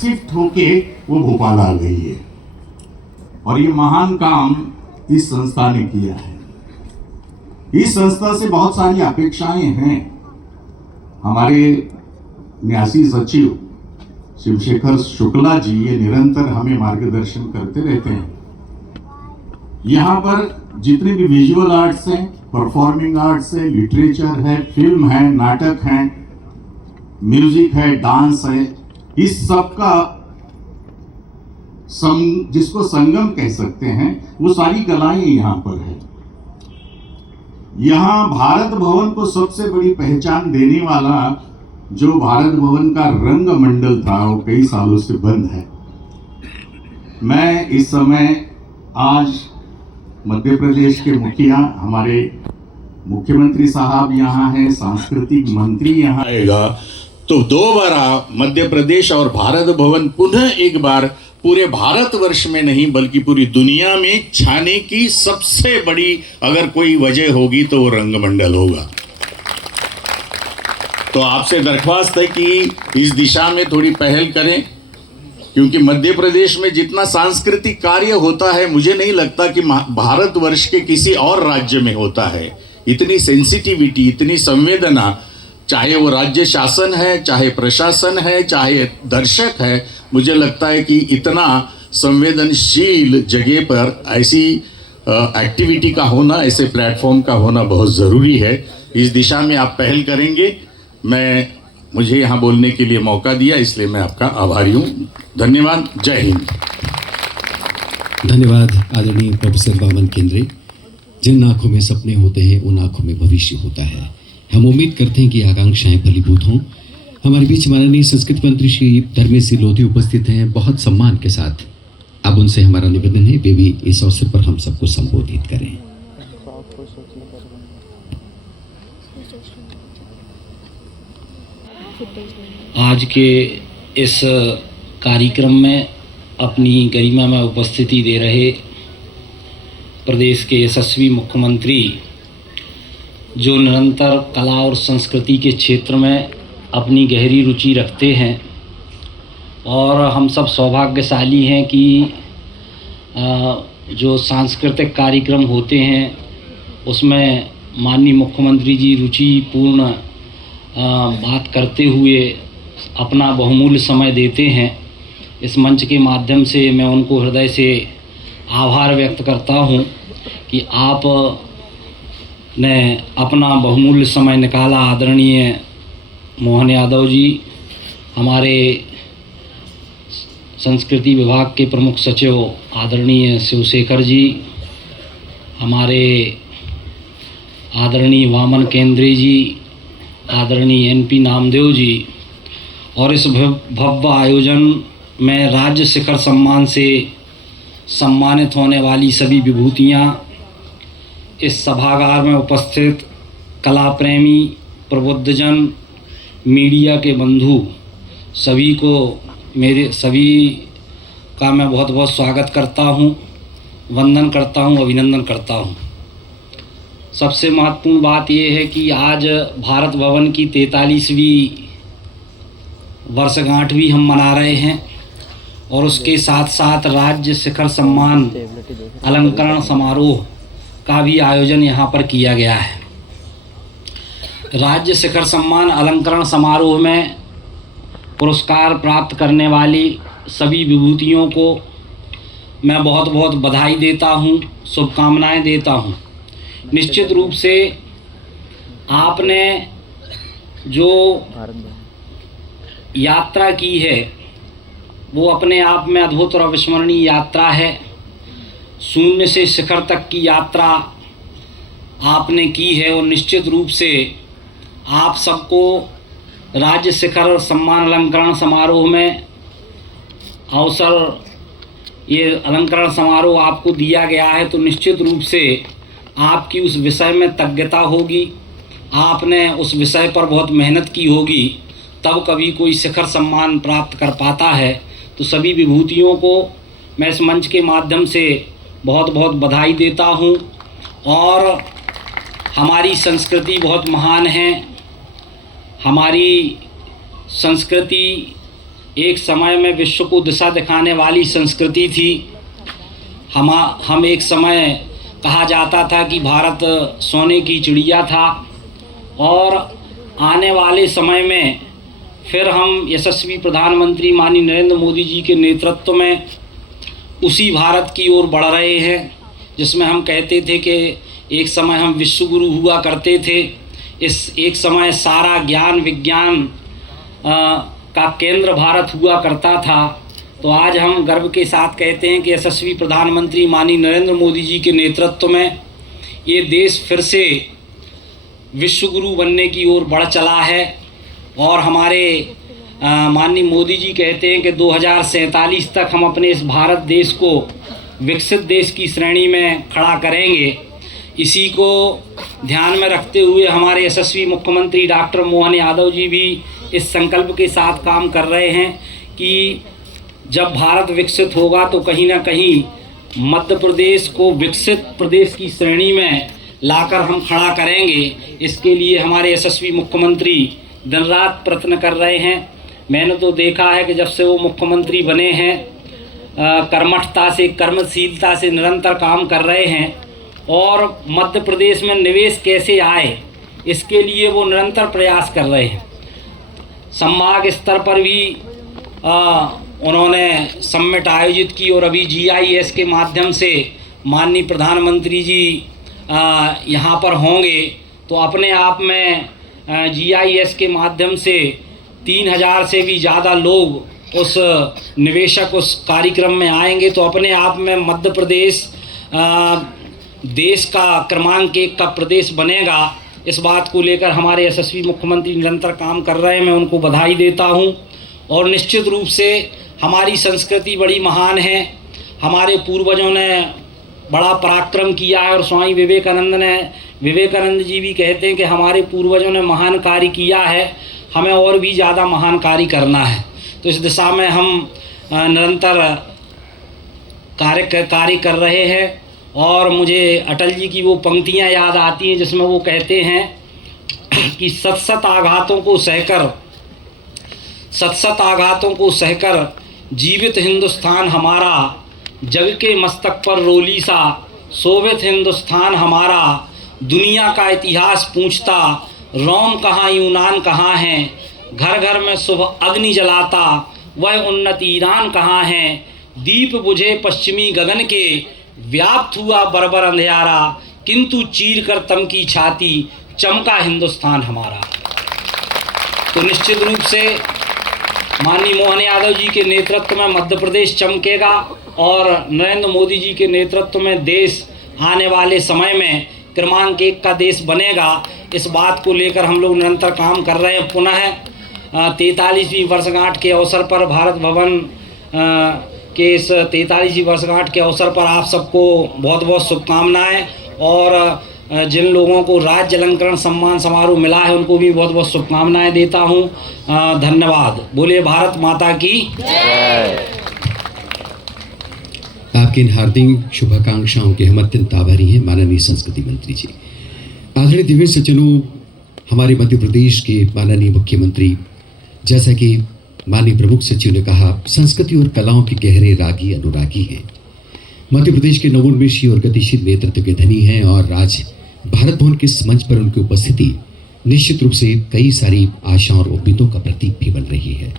Shift होके वो भोपाल आ गई है। और ये महान काम इस संस्था ने किया है। इस संस्था से बहुत सारी अपेक्षाएं हैं। हमारे न्यासी सचिव शिवशेखर शुक्ला जी ये निरंतर हमें मार्गदर्शन करते रहते हैं। यहाँ पर जितने भी विजुअल आर्ट्स हैं, परफॉर्मिंग आर्ट्स है, लिटरेचर है, फिल्म है, नाटक है, म्यूजिक है, डांस है, इस सब का जिसको संगम कह सकते हैं, वो सारी कलाएं यहाँ पर है। यहाँ भारत भवन को सबसे बड़ी पहचान देने वाला जो भारत भवन का रंग मंडल था वो कई सालों से बंद है। मैं इस समय आज मध्य प्रदेश के मुखिया हमारे मुख्यमंत्री साहब यहाँ हैं, सांस्कृतिक मंत्री यहाँ आएगा, तो दोबारा मध्य प्रदेश और भारत भवन पुनः एक बार पूरे भारतवर्ष में नहीं बल्कि पूरी दुनिया में छाने की सबसे बड़ी अगर कोई वजह होगी तो वो रंगमंडल होगा। तो आपसे दरख्वास्त है कि इस दिशा में थोड़ी पहल करें, क्योंकि मध्य प्रदेश में जितना सांस्कृतिक कार्य होता है मुझे नहीं लगता कि भारतवर्ष के किसी और राज्य में होता है। इतनी सेंसिटिविटी, इतनी संवेदना, चाहे वो राज्य शासन है, चाहे प्रशासन है, चाहे दर्शक है, मुझे लगता है कि इतना संवेदनशील जगह पर ऐसी एक्टिविटी का होना, ऐसे प्लेटफॉर्म का होना बहुत ज़रूरी है। इस दिशा में आप पहल करेंगे। मुझे यहाँ बोलने के लिए मौका दिया, इसलिए मैं आपका आभारी हूँ। धन्यवाद। जय हिंद। धन्यवाद आदरणीय प्रोफेसर वामन केंद्रे। जिन आंखों में सपने होते हैं उन आंखों में भविष्य होता है। हम उम्मीद करते हैं कि आकांक्षाएं फलीभूत हों। हमारे बीच माननीय संस्कृति मंत्री श्री धर्मेश सिंह लोधी उपस्थित हैं बहुत सम्मान के साथ। अब उनसे हमारा निवेदन है वे भी इस अवसर पर हम सबको संबोधित करें। आज के इस कार्यक्रम में अपनी गरिमा में उपस्थिति दे रहे प्रदेश के यशस्वी मुख्यमंत्री, जो निरंतर कला और संस्कृति के क्षेत्र में अपनी गहरी रुचि रखते हैं, और हम सब सौभाग्यशाली हैं कि जो सांस्कृतिक कार्यक्रम होते हैं उसमें माननीय मुख्यमंत्री जी रुचिपूर्ण बात करते हुए अपना बहुमूल्य समय देते हैं। इस मंच के माध्यम से मैं उनको हृदय से आभार व्यक्त करता हूं कि आप ने अपना बहुमूल्य समय निकाला। आदरणीय मोहन यादव जी, हमारे संस्कृति विभाग के प्रमुख सचिव आदरणीय शिवशेखर जी, हमारे आदरणीय वामन केंद्रे जी, आदरणीय NP नामदेव जी, और इस भव्य आयोजन में राज्य शिखर सम्मान से सम्मानित होने वाली सभी विभूतियाँ, इस सभागार में उपस्थित कला प्रेमी, प्रबुद्धजन, मीडिया के बंधु, सभी को मेरे सभी का मैं बहुत बहुत स्वागत करता हूँ, वंदन करता हूँ, अभिनंदन करता हूँ। सबसे महत्वपूर्ण बात यह है कि आज भारत भवन की 43वीं वर्षगांठ भी हम मना रहे हैं, और उसके साथ साथ राज्य शिखर सम्मान अलंकरण समारोह का भी आयोजन यहाँ पर किया गया है। राज्य शिखर सम्मान अलंकरण समारोह में पुरस्कार प्राप्त करने वाली सभी विभूतियों को मैं बहुत बहुत बधाई देता हूँ, शुभकामनाएं देता हूँ। निश्चित रूप से आपने जो यात्रा की है वो अपने आप में अद्भुत और अविस्मरणीय यात्रा है। शून्य से शिखर तक की यात्रा आपने की है, और निश्चित रूप से आप सबको राज्य शिखर सम्मान अलंकरण समारोह में अवसर, ये अलंकरण समारोह आपको दिया गया है, तो निश्चित रूप से आपकी उस विषय में तज्ञता होगी, आपने उस विषय पर बहुत मेहनत की होगी, तब कभी कोई शिखर सम्मान प्राप्त कर पाता है। तो सभी विभूतियों को मैं इस मंच के माध्यम से बहुत बहुत बधाई देता हूँ। और हमारी संस्कृति बहुत महान है। हमारी संस्कृति एक समय में विश्व को दिशा दिखाने वाली संस्कृति थी। हम एक समय कहा जाता था कि भारत सोने की चिड़िया था, और आने वाले समय में फिर हम यशस्वी प्रधानमंत्री माननीय नरेंद्र मोदी जी के नेतृत्व में उसी भारत की ओर बढ़ रहे हैं जिसमें हम कहते थे कि एक समय हम विश्व गुरु हुआ करते थे। इस एक समय सारा ज्ञान विज्ञान का केंद्र भारत हुआ करता था। तो आज हम गर्व के साथ कहते हैं कि यशस्वी प्रधानमंत्री माननीय नरेंद्र मोदी जी के नेतृत्व में ये देश फिर से विश्व गुरु बनने की ओर बढ़ चला है। और हमारे माननीय मोदी जी कहते हैं कि 2047 तक हम अपने इस भारत देश को विकसित देश की श्रेणी में खड़ा करेंगे। इसी को ध्यान में रखते हुए हमारे यशस्वी मुख्यमंत्री डॉक्टर मोहन यादव जी भी इस संकल्प के साथ काम कर रहे हैं कि जब भारत विकसित होगा तो कहीं ना कहीं मध्य प्रदेश को विकसित प्रदेश की श्रेणी में लाकर हम खड़ा करेंगे। इसके लिए हमारे यशस्वी मुख्यमंत्री दिन रात प्रयत्न कर रहे हैं। मैंने तो देखा है कि जब से वो मुख्यमंत्री बने हैं कर्मठता से कर्मशीलता से निरंतर काम कर रहे हैं, और मध्य प्रदेश में निवेश कैसे आए इसके लिए वो निरंतर प्रयास कर रहे हैं। संभाग स्तर पर भी उन्होंने समिट आयोजित की, और अभी GIS के माध्यम से माननीय प्रधानमंत्री जी यहाँ पर होंगे। तो अपने आप में GIS के माध्यम से 3000 से भी ज़्यादा लोग उस निवेशक उस कार्यक्रम में आएंगे। तो अपने आप में मध्य प्रदेश देश का क्रमांक 1 का प्रदेश बनेगा। इस बात को लेकर हमारे यशस्वी मुख्यमंत्री निरंतर काम कर रहे हैं। मैं उनको बधाई देता हूं। और निश्चित रूप से हमारी संस्कृति बड़ी महान है। हमारे पूर्वजों ने बड़ा पराक्रम किया है, और स्वामी विवेकानंद जी भी कहते हैं कि हमारे पूर्वजों ने महान कार्य किया है, हमें और भी ज़्यादा महान कार्य करना है। तो इस दिशा में हम निरंतर कार्य कर रहे हैं। और मुझे अटल जी की वो पंक्तियाँ याद आती हैं जिसमें वो कहते हैं कि सत आघातों को सहकर जीवित हिंदुस्तान हमारा, जग के मस्तक पर रोली सा शोभित हिंदुस्तान हमारा, दुनिया का इतिहास पूछता रोम कहाँ यूनान कहाँ है, घर घर में सुबह अग्नि जलाता वह उन्नत ईरान कहाँ है, दीप बुझे पश्चिमी गगन के व्याप्त हुआ बरबर अंधियारा, किंतु चीर कर तम की छाती चमका हिंदुस्तान हमारा। तो निश्चित रूप से माननीय मोहन यादव जी के नेतृत्व में मध्य प्रदेश चमकेगा, और नरेंद्र मोदी जी के नेतृत्व में देश आने वाले समय में क्रमांक 1 का देश बनेगा। इस बात को लेकर हम लोग निरंतर काम कर रहे हैं। पुनः 43वीं वर्षगांठ के अवसर पर भारत भवन के इस 43वीं वर्षगांठ के अवसर पर आप सबको बहुत बहुत शुभकामनाएं, और जिन लोगों को राज्य अलंकरण सम्मान समारोह मिला है उनको भी बहुत बहुत शुभकामनाएं देता हूं। धन्यवाद। बोले भारत माता की जय। आपके इन हार्दिक शुभाकांक्षाओं के हम अत्यंत आभारी हैं माननीय संस्कृति मंत्री जी। आदरणीय दिव्य सज्जनों, हमारे मध्य प्रदेश के माननीय मुख्यमंत्री, जैसा कि माननीय प्रमुख सचिव ने कहा, संस्कृति और कलाओं के गहरे रागी अनुरागी हैं। मध्य प्रदेश के नवोन्मेषी और गतिशील नेतृत्व के धनी हैं, और आज भारत भवन के इस मंच पर उनकी उपस्थिति निश्चित रूप से कई सारी आशाओं और उम्मीदों का प्रतीक भी बन रही है।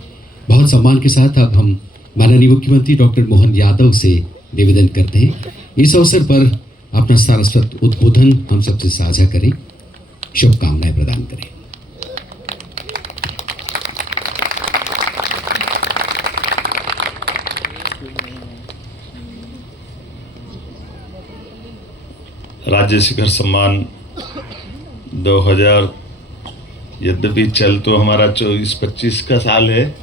बहुत सम्मान के साथ अब हम माननीय मुख्यमंत्री डॉक्टर मोहन यादव से निवेदन करते हैं इस अवसर पर अपना सारस्वत उद्बोधन हम सबसे साझा करें, शुभकामनाएं प्रदान करें। राज्य शिखर सम्मान 2000 यद्यपि चल तो हमारा 24-25 का साल है,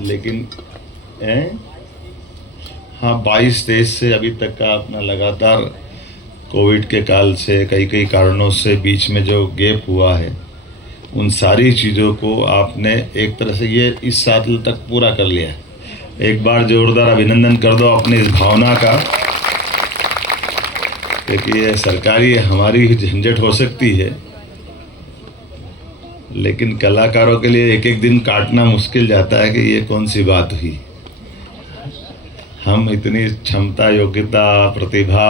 लेकिन हाँ 22-23 से अभी तक का अपना लगातार कोविड के काल से कई कारणों से बीच में जो गैप हुआ है, उन सारी चीज़ों को आपने एक तरह से ये इस साल तक पूरा कर लिया है। एक बार जोरदार अभिनंदन कर दो अपनी इस भावना का, क्योंकि ये सरकारी हमारी झंझट हो सकती है, लेकिन कलाकारों के लिए एक एक दिन काटना मुश्किल जाता है कि ये कौन सी बात हुई। हम इतनी क्षमता, योग्यता, प्रतिभा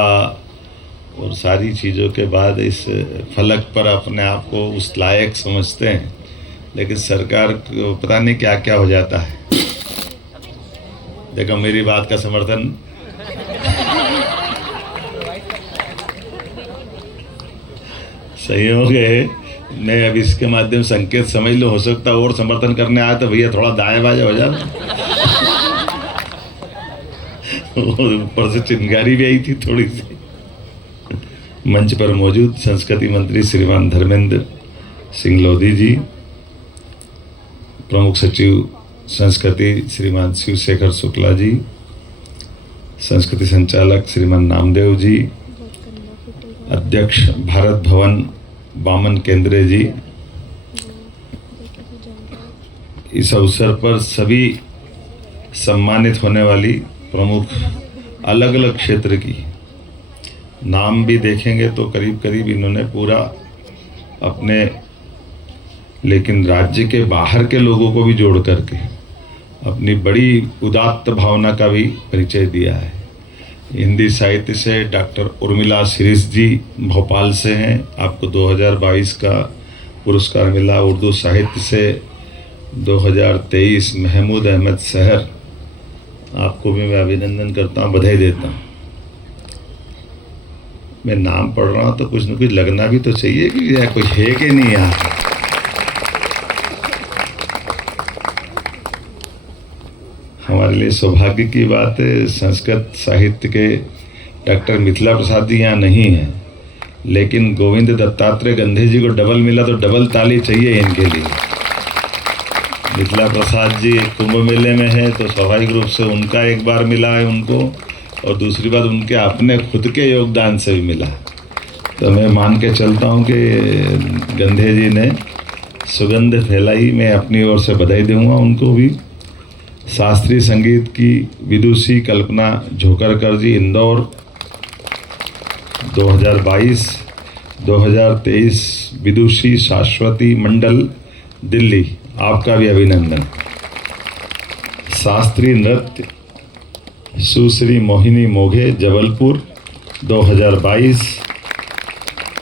और सारी चीज़ों के बाद इस फलक पर अपने आप को उस लायक समझते हैं, लेकिन सरकार को पता नहीं क्या क्या हो जाता है। देखो मेरी बात का समर्थन सहयोग है। मैं अब इसके माध्यम संकेत समझ लो, हो सकता है और समर्थन करने आया तो भैया थोड़ा दाएं बाएं हो जाए। ऊपर से चिंगारी भी आई थी थोड़ी सी। मंच पर मौजूद संस्कृति मंत्री श्रीमान धर्मेंद्र सिंह लोधी जी, प्रमुख सचिव संस्कृति श्रीमान शिवशेखर शुक्ला जी, संस्कृति संचालक श्रीमान नामदेव जी, अध्यक्ष भारत भवन वामन केंद्रे जी, इस अवसर पर सभी सम्मानित होने वाली प्रमुख अलग अलग क्षेत्र की नाम भी देखेंगे तो करीब करीब इन्होंने पूरा अपने, लेकिन राज्य के बाहर के लोगों को भी जोड़ करके अपनी बड़ी उदात्त भावना का भी परिचय दिया है। हिंदी साहित्य से डॉक्टर उर्मिला शिरीष जी भोपाल से हैं, आपको 2022 का पुरस्कार मिला। उर्दू साहित्य से 2023 महमूद अहमद सहर, आपको भी मैं अभिनंदन करता हूँ, बधाई देता हूँ। मैं नाम पढ़ रहा हूँ तो कुछ न कुछ लगना भी तो चाहिए कि या कुछ है कि नहीं यहाँ। हमारे लिए सौभाग्य की बात है, संस्कृत साहित्य के डॉक्टर मिथिला प्रसाद जी यहाँ नहीं हैं, लेकिन गोविंद दत्तात्रेय गंधे जी को डबल मिला तो डबल ताली चाहिए इनके लिए। मिथिला प्रसाद जी कुंभ मेले में है तो स्वाभाविक रूप से उनका एक बार मिला है उनको, और दूसरी बात उनके अपने खुद के योगदान से भी मिला। तो मैं मान के चलता हूँ कि गंधे जी ने सुगंध फैलाई, मैं अपनी ओर से बधाई दूंगा उनको भी। शास्त्रीय संगीत की विदुषी कल्पना झोकरकर जी इंदौर 2022, 2023 विदुषी शाश्वती मंडल दिल्ली, आपका भी अभिनंदन। शास्त्रीय नृत्य सुश्री मोहिनी मोघे जबलपुर 2022,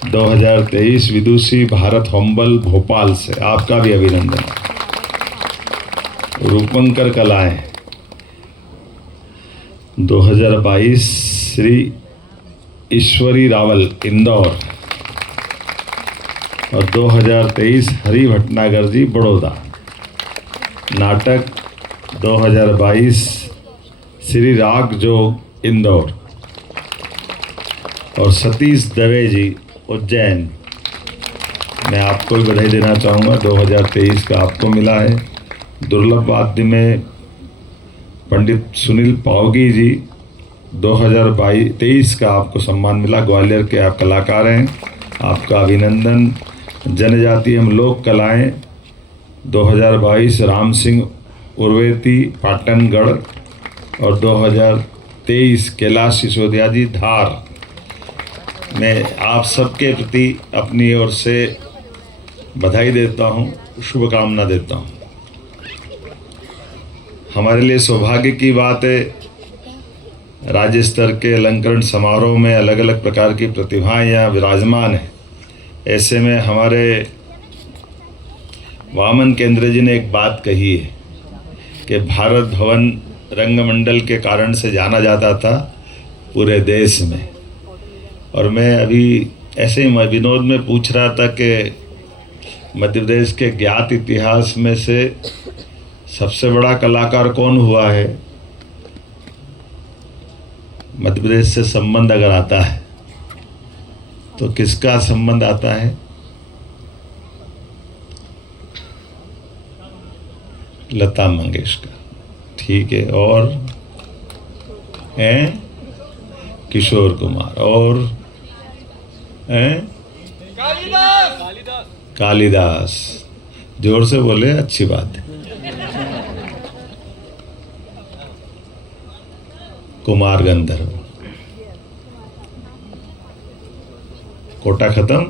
2023 विदुषी भारत होम्बल भोपाल से, आपका भी अभिनंदन। रूपंकर कलाएं 2022 श्री ईश्वरी रावल इंदौर, और 2023 हरि भटनागर जी बड़ौदा। नाटक 2022 श्री राग जोग इंदौर, और सतीश दवे जी उज्जैन। मैं आपको भी बधाई देना चाहूँगा, 2023 का आपको मिला है। दुर्लभ वाद्य में पंडित सुनील पावगी जी 2023 का आपको सम्मान मिला, ग्वालियर के आप कलाकार हैं, आपका अभिनंदन। जनजातीय एवं लोक कलाएँ 2022 राम सिंह उर्वेती पाटनगढ़, और 2023 कैलाश सिसोदिया जी धार। मैं आप सबके प्रति अपनी ओर से बधाई देता हूँ, शुभकामना देता हूँ। हमारे लिए सौभाग्य की बात है, राज्य स्तर के अलंकरण समारोह में अलग अलग प्रकार की प्रतिभाएं यहाँ विराजमान हैं। ऐसे में हमारे वामन केंद्र जी ने एक बात कही है कि भारत भवन रंगमंडल के कारण से जाना जाता था पूरे देश में, और मैं अभी ऐसे ही विनोद में पूछ रहा था कि मध्य प्रदेश के ज्ञात इतिहास में से सबसे बड़ा कलाकार कौन हुआ है। मध्य प्रदेश से संबंध अगर आता है तो किसका संबंध आता है? लता मंगेशकर, ठीक है, और हैं किशोर कुमार, और हैं कालिदास। जोर से बोले, अच्छी बात है। कुमार गंधर्व, कोटा खत्म।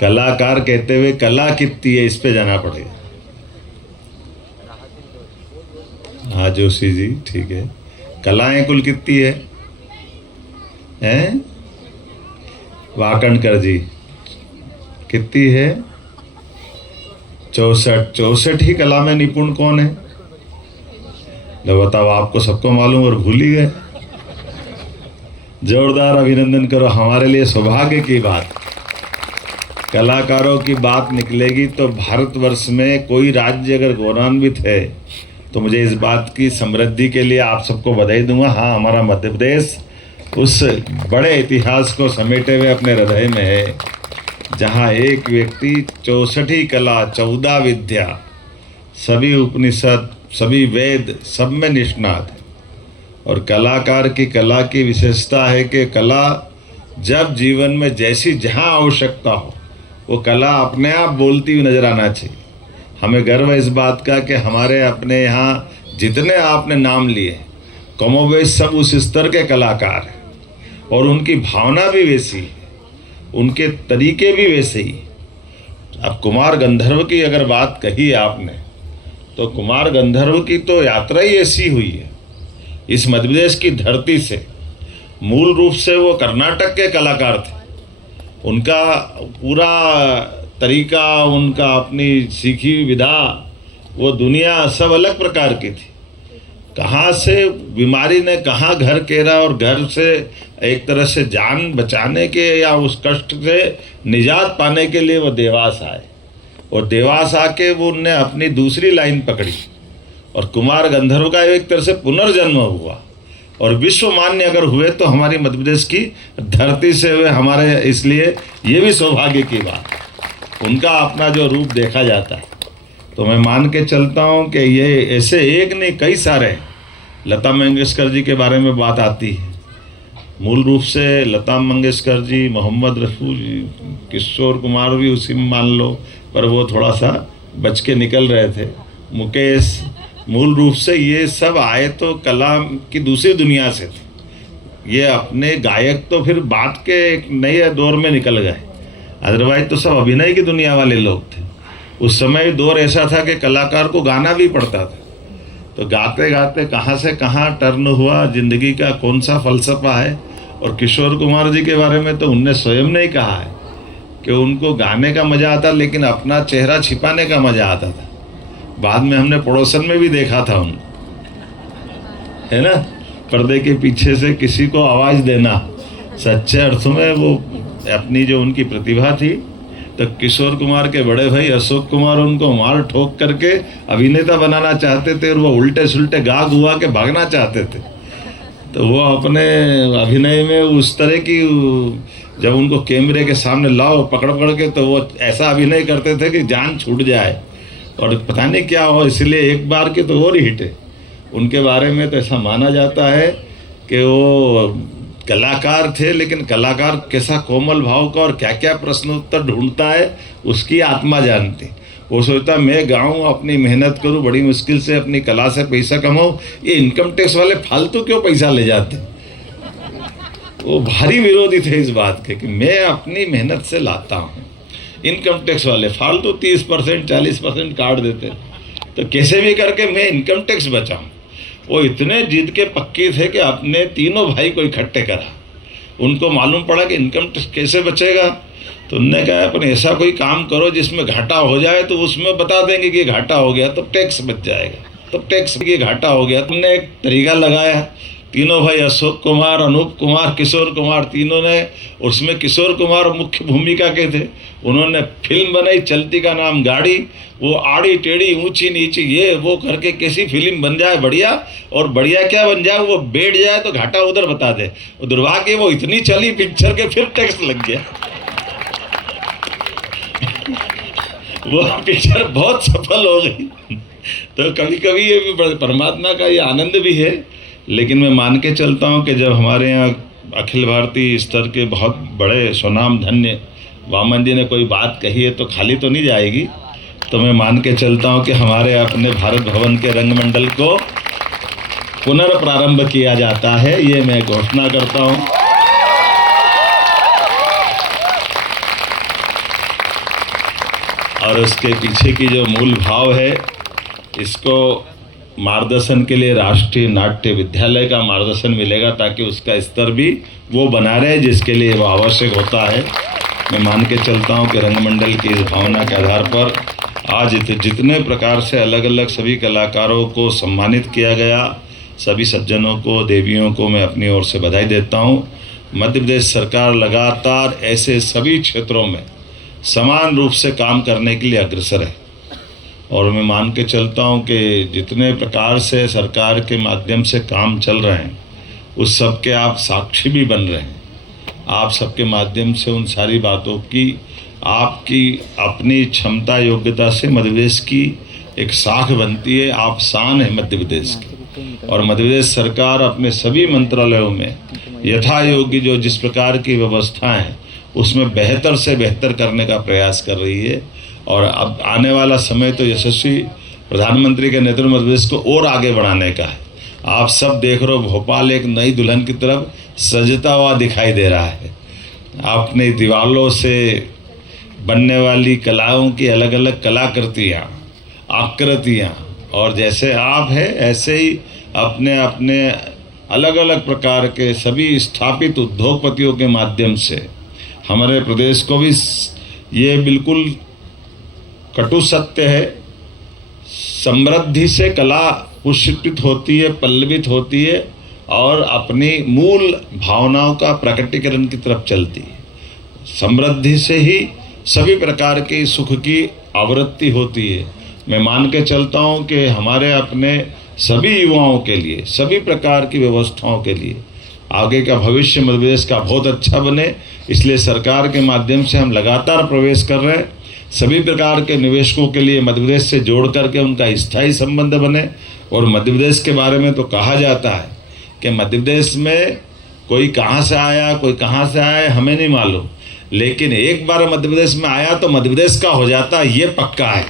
कलाकार कहते हुए कला कितनी है, इस पे जाना पड़ेगा। हाँ जोशी जी, ठीक है। कलाएं कुल कितनी है? हैं? वाकणकर जी कितनी है? 64 ही कला में निपुण कौन है? लो बताओ, आपको सबको मालूम और भूल ही गए। जोरदार अभिनंदन करो, हमारे लिए सौभाग्य की बात। कलाकारों की बात निकलेगी तो भारतवर्ष में कोई राज्य अगर गौरवान्वित है तो मुझे इस बात की समृद्धि के लिए आप सबको बधाई दूंगा। हाँ, हमारा मध्य प्रदेश उस बड़े इतिहास को समेटे हुए अपने हृदय में है, जहाँ एक व्यक्ति 64 कला, 14 विद्या, सभी उपनिषद, सभी वेद, सब में निष्णात है। और कलाकार की कला की विशेषता है कि कला जब जीवन में जैसी जहाँ आवश्यकता हो वो कला अपने आप बोलती हुई नजर आना चाहिए। हमें गर्व है इस बात का कि हमारे अपने यहाँ जितने आपने नाम लिए कमोबेश सब उस स्तर के कलाकार हैं और उनकी भावना भी वैसी है, उनके तरीके भी वैसे ही। अब कुमार गंधर्व की अगर बात कही आपने तो कुमार गंधर्व की तो यात्रा ही ऐसी हुई है इस मध्य प्रदेश की धरती से। मूल रूप से वो कर्नाटक के कलाकार थे, उनका पूरा तरीका, उनका अपनी सीखी विधा, वो दुनिया सब अलग प्रकार की थी। कहाँ से बीमारी ने कहाँ घर घेरा और घर से एक तरह से जान बचाने के या उस कष्ट से निजात पाने के लिए वो देवास आए और देवास आके वो उनने अपनी दूसरी लाइन पकड़ी और कुमार गंधर्व का एक तरह से पुनर्जन्म हुआ और विश्व मान्य अगर हुए तो हमारी मध्य प्रदेश की धरती से हुए हमारे, इसलिए ये भी सौभाग्य की बात, उनका अपना जो रूप देखा जाता है। तो मैं मान के चलता हूँ कि ये ऐसे एक नहीं कई सारे। लता मंगेशकर जी के बारे में बात आती है, मूल रूप से लता मंगेशकर जी, मोहम्मद रफू जी, किशोर कुमार भी उसी में मान लो, पर वो थोड़ा सा बच के निकल रहे थे, मुकेश, मूल रूप से ये सब आए तो कला की दूसरी दुनिया से थे। ये अपने गायक तो फिर बाद के एक नए दौर में निकल गए, अदरवाइज तो सब अभिनय की दुनिया वाले लोग थे। उस समय दौर ऐसा था कि कलाकार को गाना भी पड़ता था, तो गाते गाते कहाँ से कहाँ टर्न हुआ, जिंदगी का कौन सा फलसफा है। और किशोर कुमार जी के बारे में तो उनने स्वयं ने ही कहा है कि उनको गाने का मज़ा आता लेकिन अपना चेहरा छिपाने का मज़ा आता था। बाद में हमने पड़ोसन में भी देखा था उनको, है ना, पर्दे के पीछे से किसी को आवाज़ देना, सच्चे अर्थों में वो अपनी जो उनकी प्रतिभा थी। तो किशोर कुमार के बड़े भाई अशोक कुमार उनको मार ठोक करके अभिनेता बनाना चाहते थे और वो उल्टे सुल्टे गा गुआ के भागना चाहते थे। तो वो अपने अभिनय में उस तरह की, जब उनको कैमरे के सामने लाओ पकड़ पकड़ के, तो वो ऐसा अभिनय करते थे कि जान छूट जाए और पता नहीं क्या हो। इसलिए एक बार की तो और ही हिट है उनके बारे में। तो ऐसा माना जाता है कि वो कलाकार थे, लेकिन कलाकार कैसा कोमल भाव का और क्या क्या प्रश्न उत्तर ढूंढता है उसकी आत्मा जानती। वो सोचता मैं गाऊं, अपनी मेहनत करूं, बड़ी मुश्किल से अपनी कला से पैसा कमाऊं, ये इनकम टैक्स वाले फालतू क्यों पैसा ले जाते। वो भारी विरोधी थे इस बात के कि मैं अपनी मेहनत से लाता हूँ, इनकम टैक्स वाले फालतू 30% 40% काट देते, तो कैसे भी करके मैं इनकम टैक्स बचाऊँ। वो इतने जिद के पक्के थे कि अपने तीनों भाई को इकट्ठे करा। उनको मालूम पड़ा कि इनकम टैक्स कैसे बचेगा, तो उनने कहा अपन ऐसा कोई काम करो जिसमें घाटा हो जाए तो उसमें बता देंगे कि घाटा हो गया, तब टैक्स बच जाएगा, तब टैक्स की घाटा हो गया। तुमने एक तरीका लगाया, तीनों भाई अशोक कुमार, अनूप कुमार, किशोर कुमार, तीनों ने, उसमें किशोर कुमार मुख्य भूमिका के थे। उन्होंने फिल्म बनाई चलती का नाम गाड़ी। वो आड़ी टेढ़ी ऊंची नीची ये वो करके कैसी फिल्म बन जाए बढ़िया, और बढ़िया क्या बन जाए, वो बैठ जाए तो घाटा उधर बता दे। दुर्भाग्य वो इतनी चली पिक्चर के फिर टैक्स लग गया। वो पिक्चर बहुत सफल हो गई। तो कभी कभी ये भी परमात्मा का ये आनंद भी है। लेकिन मैं मान के चलता हूँ कि जब हमारे यहाँ अखिल भारतीय स्तर के बहुत बड़े स्वनाम धन्य वामन जी ने कोई बात कही है तो खाली तो नहीं जाएगी। तो मैं मान के चलता हूँ कि हमारे अपने भारत भवन के रंगमंडल को पुनर्प्रारंभ किया जाता है, ये मैं घोषणा करता हूँ। और उसके पीछे की जो मूल भाव है, इसको मार्गदर्शन के लिए राष्ट्रीय नाट्य विद्यालय का मार्गदर्शन मिलेगा ताकि उसका स्तर भी वो बना रहे जिसके लिए वो आवश्यक होता है। मैं मान के चलता हूँ कि रंगमंडल की इस भावना के आधार पर आज जितने प्रकार से अलग अलग सभी कलाकारों को सम्मानित किया गया, सभी सज्जनों को, देवियों को मैं अपनी ओर से बधाई देता हूँ। मध्य प्रदेश सरकार लगातार ऐसे सभी क्षेत्रों में समान रूप से काम करने के लिए अग्रसर है और मैं मान के चलता हूँ कि जितने प्रकार से सरकार के माध्यम से काम चल रहे हैं उस सब के आप साक्षी भी बन रहे हैं। आप सबके माध्यम से उन सारी बातों की आपकी अपनी क्षमता योग्यता से मध्य प्रदेश की एक साख बनती है। आप शान है मध्य प्रदेश की और मध्य प्रदेश सरकार अपने सभी मंत्रालयों में यथा योग्य जो जिस प्रकार की व्यवस्थाएं हैं उसमें बेहतर से बेहतर करने का प्रयास कर रही है और अब आने वाला समय तो यशस्वी प्रधानमंत्री के नेतृत्व में मध्य प्रदेश को और आगे बढ़ाने का है। आप सब देख रहे हो भोपाल एक नई दुल्हन की तरफ सजता हुआ दिखाई दे रहा है। अपने दीवारों से बनने वाली कलाओं की अलग अलग कलाकृतियाँ, आकृतियाँ और जैसे आप हैं ऐसे ही अपने अपने अलग अलग प्रकार के सभी स्थापित उद्योगपतियों के माध्यम से हमारे प्रदेश को भी ये बिल्कुल कटु सत्य है, समृद्धि से कला पुष्पित होती है, पल्लवित होती है और अपनी मूल भावनाओं का प्रकटीकरण की तरफ चलती है। समृद्धि से ही सभी प्रकार के सुख की आवृत्ति होती है। मैं मान के चलता हूँ कि हमारे अपने सभी युवाओं के लिए सभी प्रकार की व्यवस्थाओं के लिए आगे का भविष्य मध्य प्रदेश का बहुत अच्छा बने, इसलिए सरकार के माध्यम से हम लगातार प्रवेश कर रहे हैं। सभी प्रकार के निवेशकों के लिए मध्य प्रदेश से जोड़ करके उनका स्थायी संबंध बने और मध्य प्रदेश के बारे में तो कहा जाता है कि मध्य प्रदेश में कोई कहाँ से आया कोई कहाँ से आया हमें नहीं मालूम, लेकिन एक बार मध्य प्रदेश में आया तो मध्य प्रदेश का हो जाता ये पक्का है।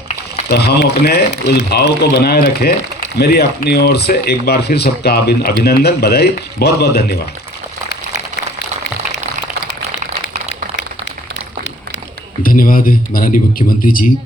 तो हम अपने उस भाव को बनाए रखें। मेरी अपनी ओर से एक बार फिर सबका अभिनंदन, बधाई, बहुत बहुत धन्यवाद। धन्यवाद माननीय मुख्यमंत्री जी।